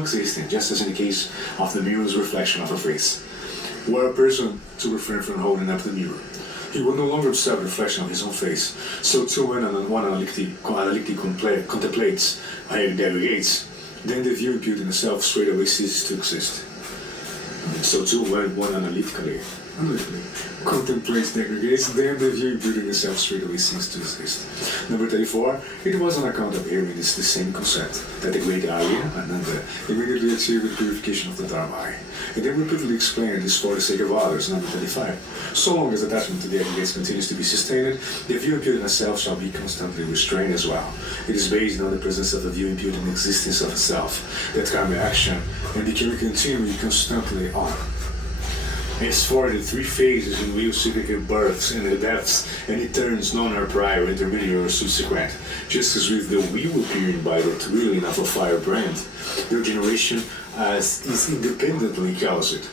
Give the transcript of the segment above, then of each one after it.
existing, just as in the case of the mirror's reflection of a face. Were a person to refrain from holding up the mirror, he would no longer observe the reflection of his own face. So too, when one analytic contemplates and aggregates, then the view imputed in the self straightway ceases to exist. So too, when one analytically contemplates the aggregates, then the view imputed in the self straightway ceases to exist. Number 34, it was on account of hearing this the same concept that the great Arya, Ananda, immediately achieved the purification of the Dharma. And then repeatedly explained this for the sake of others. Number 35, so long as attachment to the aggregates continues to be sustained, the view imputed in the self shall be constantly restrained as well. It is based on the presence of the view imputed in the existence of a self, that karma action, and becoming continually constantly on. As for the three phases in which cyclical births and the deaths, and it turns non or prior, intermediate or subsequent, just as with the wheel appearing by the twirling of a fire brand, their generation is independently caused.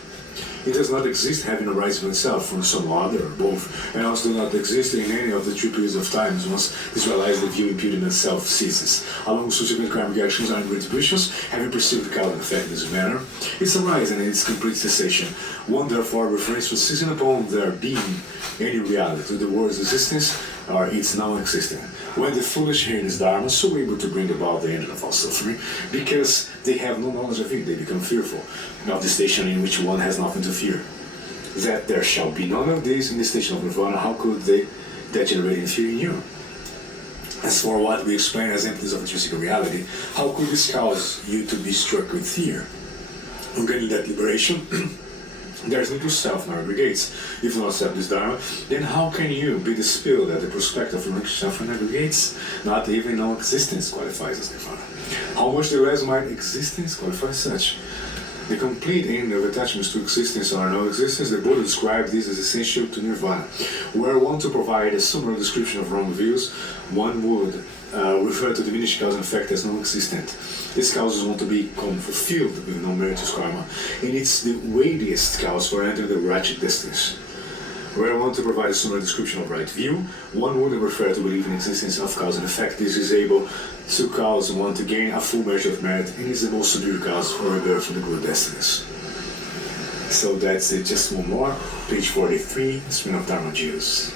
It does not exist having arisen from itself from some other or both, and also do not exist in any of the three periods of times once this realized the view imputed in itself ceases. Along with subsequent karmic actions and retributions, having perceived the cause and effect in this manner, its arising and its complete cessation. One therefore refrains from seizing upon there being any reality to the world's existence or its non-existence. When the foolish hear this Dharma, so able to bring about the end of all suffering, because they have no knowledge of it, they become fearful of the station in which one has nothing to fear. That there shall be none of this in the station of Nirvana, how could they that generate in fear in you? As for what we explain as emptiness of intrinsic reality, how could this cause you to be struck with fear? On gaining that liberation, there is neither self nor aggregates. If you not accept this Dharma, then how can you be dispelled at the prospect of relinquishing self and aggregates? Not even non-existence qualifies as Nirvana. How much the less might existence qualify such? The complete end of attachments to existence or no-existence, the Buddha described this as essential to Nirvana. Were one to provide a summary description of wrong views, one would refer to diminished cause and effect as non-existent. This causes one to become fulfilled with no meritorious karma, and it's the weightiest cause for entering the wretched destinies. Were one to provide a summary description of right view, one would refer to believe in existence of cause and effect. This is able to cause one to gain a full measure of merit, and is the most severe cause for rebirth from the good destinies. So that's it, just one more. Page 43, Spin of Dharma Jews.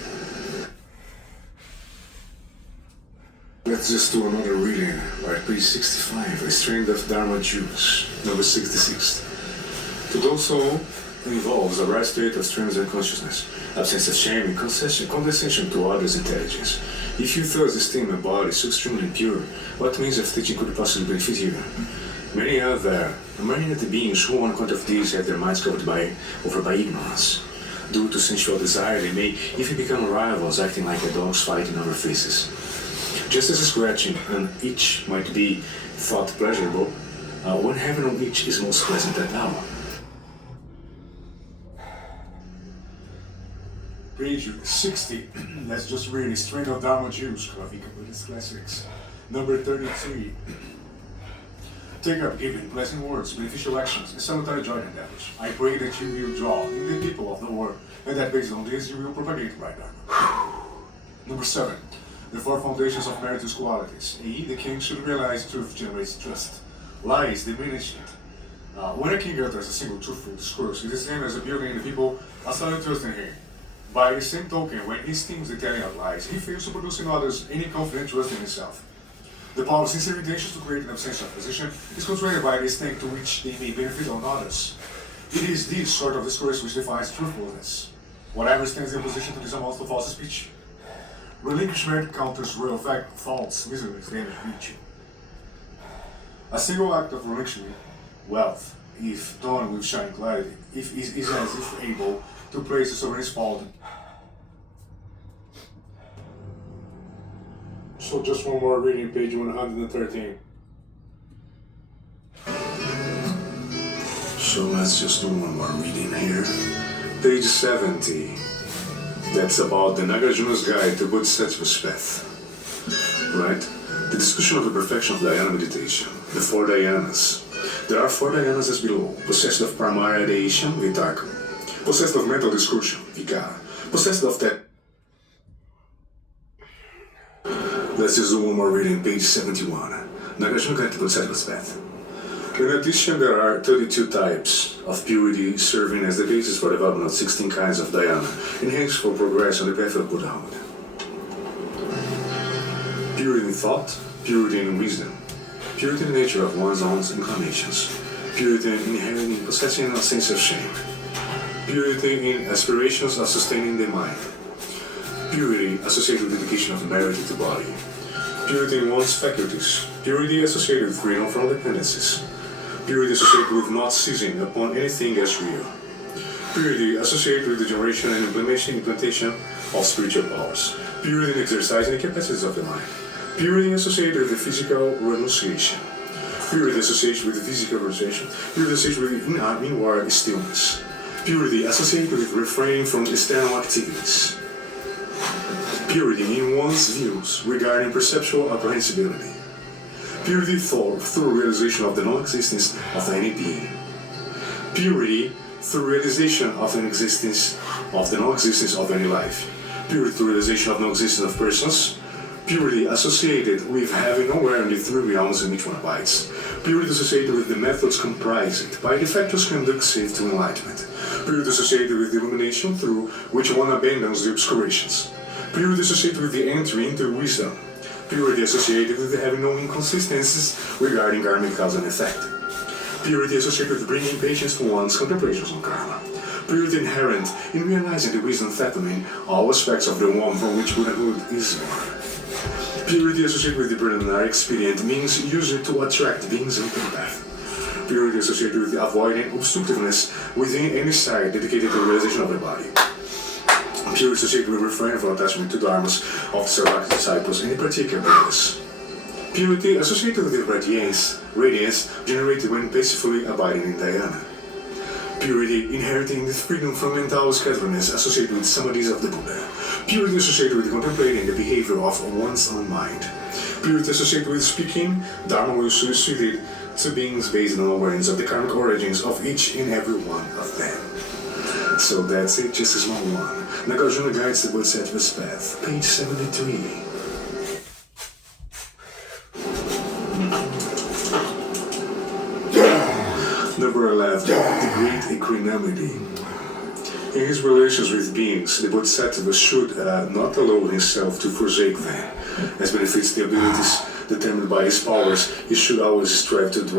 Let's just do another reading, right? Page 65, A Strand of Dharma Jews, number 66. To do so involves a right state of streams and consciousness, absence of shame and condescension to others' intelligence. If you thus esteem a body so extremely impure, what means of teaching could possibly benefit you? Many are there, many are the beings who on account of these have their minds covered over by ignorance. Due to sensual desire, they may even become rivals, acting like a dog's fighting over faces. Just as a scratching on each might be thought pleasurable, when having on each is most pleasant at hour. Page 60, let's just read A String of Dharma Jews, Kravika Buddhist Classics. Number 33. Take up giving, blessing words, beneficial actions, and salutary joy endeavors. I pray that you will draw in the people of the world, and that based on this you will propagate right Dharma. Number 7. The four foundations of meritorious qualities. A. The king should realize truth generates trust. Lies diminish it. When a king utters a single truthful discourse, it is seen as a building in the people a solid trust in him. By the same token, when he esteems the telling of lies, he fails to produce in others any confident trust in himself. The power of sincere intentions to create an absence of position is constrained by the extent to which they may benefit on others. It is this sort of discourse which defines truthfulness. Whatever stands in opposition to this amounts to false speech. Relinquishment counters real fact, false, miseries, damage, virtue. A single act of relinquishment, wealth, if done with shining clarity, is as if able to place the sovereign's fault. So just one more reading, page 113. So let's just do one more reading here. Page 70. That's about the Nagarjuna's Guide to Bodhisattva's Path. Right? The discussion of the perfection of dhyana meditation. The four dhyanas. There are four dhyanas as below. Possessed of primary ideation, vitarka. Possessed of mental discursion, vikara. Possessed of that. Let's just do one more reading, page 71. Nagarjuna Guide to Bodhisattva's Path. In addition, there are 32 types of purity, serving as the basis for development of 16 kinds of dhyana, enhanced for progress on the path of Buddhahood. Purity in thought, purity in wisdom, purity in the nature of one's own inclinations, purity in inheriting possessing a sense of shame, purity in aspirations of sustaining the mind, purity associated with dedication of merit to the body, purity in one's faculties, purity associated with freedom from dependencies, purity associated with not seizing upon anything as real, purity associated with the generation and implementation of spiritual powers, purity in exercising the capacities of the mind, purity associated with the physical renunciation, purity associated with the physical renunciation, purity associated with inward stillness, purity associated with refraining from external activities, purity in one's views regarding perceptual apprehensibility, purity through realization of the non-existence of any being, purity through realization of the non-existence of any life, purity through realization of non-existence of persons, purity associated with having nowhere in the three realms in which one abides, purity associated with the methods comprised by the factors conducive to enlightenment, purity associated with the illumination through which one abandons the obscurations, purity associated with the entry into wisdom, purity associated with having no inconsistencies regarding karmic cause and effect, purity associated with bringing patience to one's contemplations on karma, purity inherent in realizing the wisdom fathoming all aspects of the one from which Buddhahood is born, purity associated with the preliminary expedient means used to attract beings into the path, purity associated with the avoiding obstructiveness within any side dedicated to the realization of the body, purity associated with refraining from attachment to dharmas of the Sarvaka disciples in a particular purpose, purity associated with the radiance generated when peacefully abiding in dhyana, purity inheriting the freedom from mental scatteredness associated with samadhis of the Buddha, purity associated with contemplating the behavior of one's own mind, purity associated with speaking dharma will suited to beings based on awareness of the karmic origins of each and every one of them. So that's it, just a small one. Nagarjuna Guides the Bodhisattva's Path, page 73. Number 11, the great equanimity. In his relations with beings, the Bodhisattva should not allow himself to forsake them. As benefits the abilities determined by his powers, he should always strive to dwell